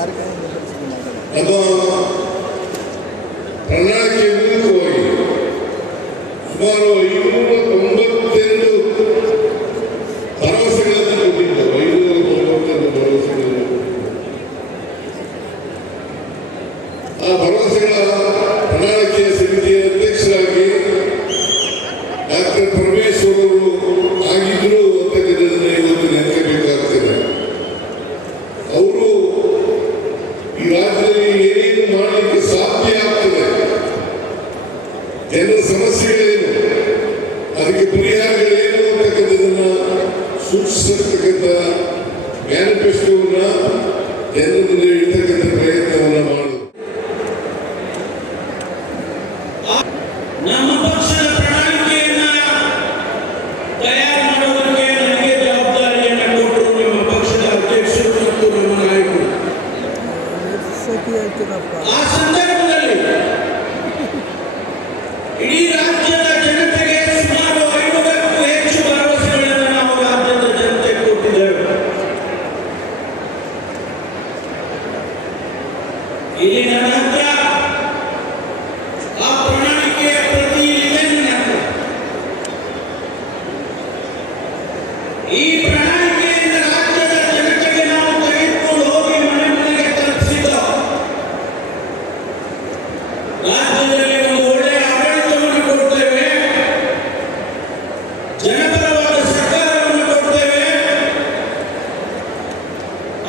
ನಮ್ಮ ಪ್ರಣಾಳಿಕೆ ಮೂಲಕವಾಗಿ ಸುಮಾರು 592 ಭರವಸೆಗಳನ್ನು ಕೊಟ್ಟಿದ್ದೆವು. 592 ಭರವಸೆಗಳನ್ನು. ಆ ಭರವಸೆಗಳ ಪ್ರಣಾಳಿಕೆಯ ಸಮಿತಿಯ ಅಧ್ಯಕ್ಷರಾಗಿ ಡಾಕ್ಟರ್ ಪರಮೇಶ್ವರ್ ಅವರು ಆಗಿದ್ರು ಅಂತಕ್ಕಂಥದ್ದನ್ನು ಇವತ್ತು ನೆನಪಬೇಕಾಗ್ತದೆ. ಅವರು ಈ ರಾಜ್ಯದಲ್ಲಿ ಏನೇನು ಮಾಡಲಿಕ್ಕೆ ಸಾಧ್ಯ ಆಗ್ತದೆ, ಜನರ ಸಮಸ್ಯೆಗಳೇನು, ಅದಕ್ಕೆ ಪರಿಹಾರಗಳೇನು ಅಂತಕ್ಕಂಥದನ್ನ ಸೂಚಿಸಿರ್ತಕ್ಕಂಥ ಮ್ಯಾನಿಫೆಸ್ಟೋವನ್ನ ಜನರ ಮುಂದೆ ಇಡ್ತಕ್ಕಂಥ ಪ್ರಯತ್ನವನ್ನ ಮಾಡೋದು. ನಮ್ಮ ಪಕ್ಷದ ಪ್ರಣಾಳಿಕೆಯನ್ನ ತಯಾರು ಮಾಡುವುದಕ್ಕೆ ನನಗೆ ಜವಾಬ್ದಾರಿಯನ್ನು ಕೊಟ್ಟರು ನಮ್ಮ ಪಕ್ಷದ ಅಧ್ಯಕ್ಷರು ಮತ್ತು ನಮ್ಮ ನಾಯಕರು. ಆ ಸಂದರ್ಭದಲ್ಲಿ ಇಡೀ ರಾಜ್ಯದ ಜನತೆಗೆ ಸುಮಾರು 500ಕ್ಕೂ ಹೆಚ್ಚು ಭರವಸೆಗಳನ್ನು ನಾವು ರಾಜ್ಯದ ಜನತೆಗೆ ಕೊಟ್ಟಿದ್ದೇವೆ. ಇಲ್ಲಿನ ನಂತರ ಆ ಪ್ರಣಾಳಿಕೆಯ ಪ್ರತಿ ಈ ಪ್ರಣಾಳಿಕೆಯಿಂದ ರಾಜ್ಯದ ಜನತೆಗೆ ನಾವು ತೆಗೆದುಕೊಂಡು ಹೋಗಿ ಮನೆ ಮನೆಗೆ ತಲುಪಿಸಿದ ರಾಜ್ಯದಲ್ಲಿ ಒಂದು ಒಳ್ಳೆಯ ಆಡಳಿತವನ್ನು ಕೊಡ್ತೇವೆ, ಜನಪರವಾದ ಸರ್ಕಾರವನ್ನು ಕೊಡ್ತೇವೆ,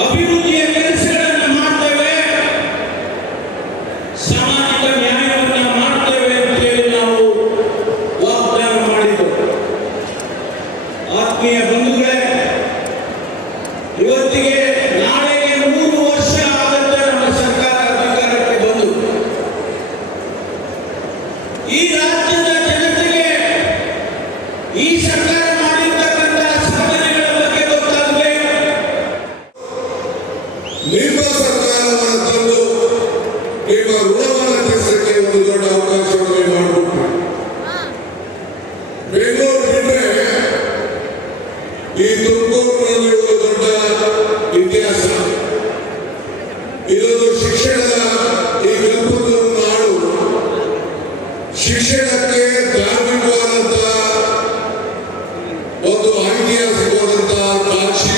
ಅಭಿವೃದ್ಧಿಯ ಕೆಲಸಗಳನ್ನು ಮಾಡ್ತೇವೆ, ಸಾಮಾಜಿಕ ನ್ಯಾಯವನ್ನು ಮಾಡ್ತೇವೆ ಅಂತೇಳಿ ನಾವು ವಾಗ್ದಾನ ಮಾಡಿದ್ದೆವು. ಆತ್ಮೀಯ ಬಂಧುಗಳೇ, ಇವತ್ತಿಗೆ ನಾಳೆಗೆ 3 ವರ್ಷ ಆಗುತ್ತೆ ನಮ್ಮ ಸರ್ಕಾರ ಅಧಿಕಾರಕ್ಕೆ ಬಂದು. ಈ ರಾಜ್ಯದ ಜನತೆಗೆ ಈ ಸರ್ಕಾರ ಮಾಡಿರ್ತಕ್ಕಂಥ ಸಾಧನೆಗಳ ಬಗ್ಗೆ ಗೊತ್ತಾಗಬೇಕು. ನಿಮ್ಮ ಸರ್ಕಾರವನ್ನು ತಂದು ನಿಮ್ಮ ಋಣವನ್ನು ತೀರಿಸಲಿಕ್ಕೆ ಒಂದು ದೊಡ್ಡ ಅವಕಾಶವನ್ನು ಮಾಡಿಕೊಟ್ರು. ಬೆಂಗಳೂರು ಬಿಟ್ಟರೆ ಈ ತುಮಕೂರಿನಲ್ಲಿ ಒಂದು ದೊಡ್ಡ ಇತಿಹಾಸ. ಇದೊಂದು ಶಿಕ್ಷಣದ ಈ ಕಲ್ಪದ ನಾಡು. ಶಿಕ್ಷಣಕ್ಕೆ ಧಾರ್ಮಿಕವಾದಂತಹ ಒಂದು ಐತಿಹಾಸಿಕವಾದಂತಹ ಕಾಶಿ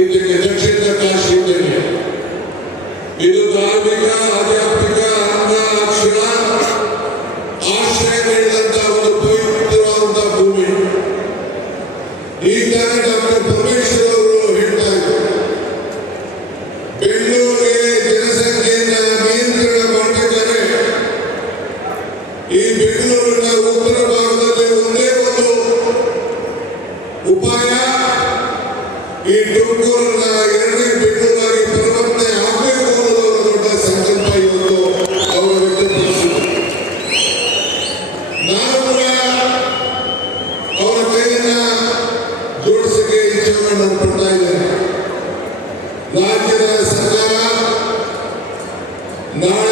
ಇದಕ್ಕೆ ದಕ್ಷಿಣ ಕಾಶಿ ಇದ್ದೇನೆ. ಇದು ಧಾರ್ಮಿಕ, ಆಧ್ಯಾತ್ಮಿಕ, ಅಂಗ, ಅಕ್ಷರ ಆಶ್ರಯ ನೀಡಿದಂತಹ ಒಂದು ಪವಿತ್ರವಾದಂತಹ ಭೂಮಿ. ಈಗ ಡಾಕ್ಟರ್ ಪರಮೇಶ್ವರ್ ಅವರು ಹೇಳ್ತಾ ಇದ್ದಾರೆ, ಬೆಂಗಳೂರಿಗೆ ಜನಸಂಖ್ಯೆಯನ್ನ ನಿಯಂತ್ರಣ ಮಾಡಬೇಕಾದ್ರೆ ಈ ಬೆಂಗಳೂರಿನ ಉತ್ತರ ಭಾಗದಲ್ಲಿ ಒಂದೇ ಒಂದು ಉಪಾಯ, ಈ ತುಮಕೂರಿನ 2ನೇ ಬೆಂಗಳೂರಾಗಿ ಪರಿವರ್ತನೆ ಆಗಬೇಕು ಅನ್ನೋದು ಅವರ ದೊಡ್ಡ ಸಂಕಲ್ಪ ಇವತ್ತು ಅವರು ವ್ಯಕ್ತಪಡಿಸಿದರು. ನಾನು ಕೂಡ ಅವರ ಕೈಯನ್ನ ಜೋಡಿಸಕ್ಕೆ ಇಚ್ಛೆಯನ್ನು ಪಡ್ತಾ ಇದ್ದೇನೆ. ರಾಜ್ಯದ ಸರ್ಕಾರ ನಾಳೆ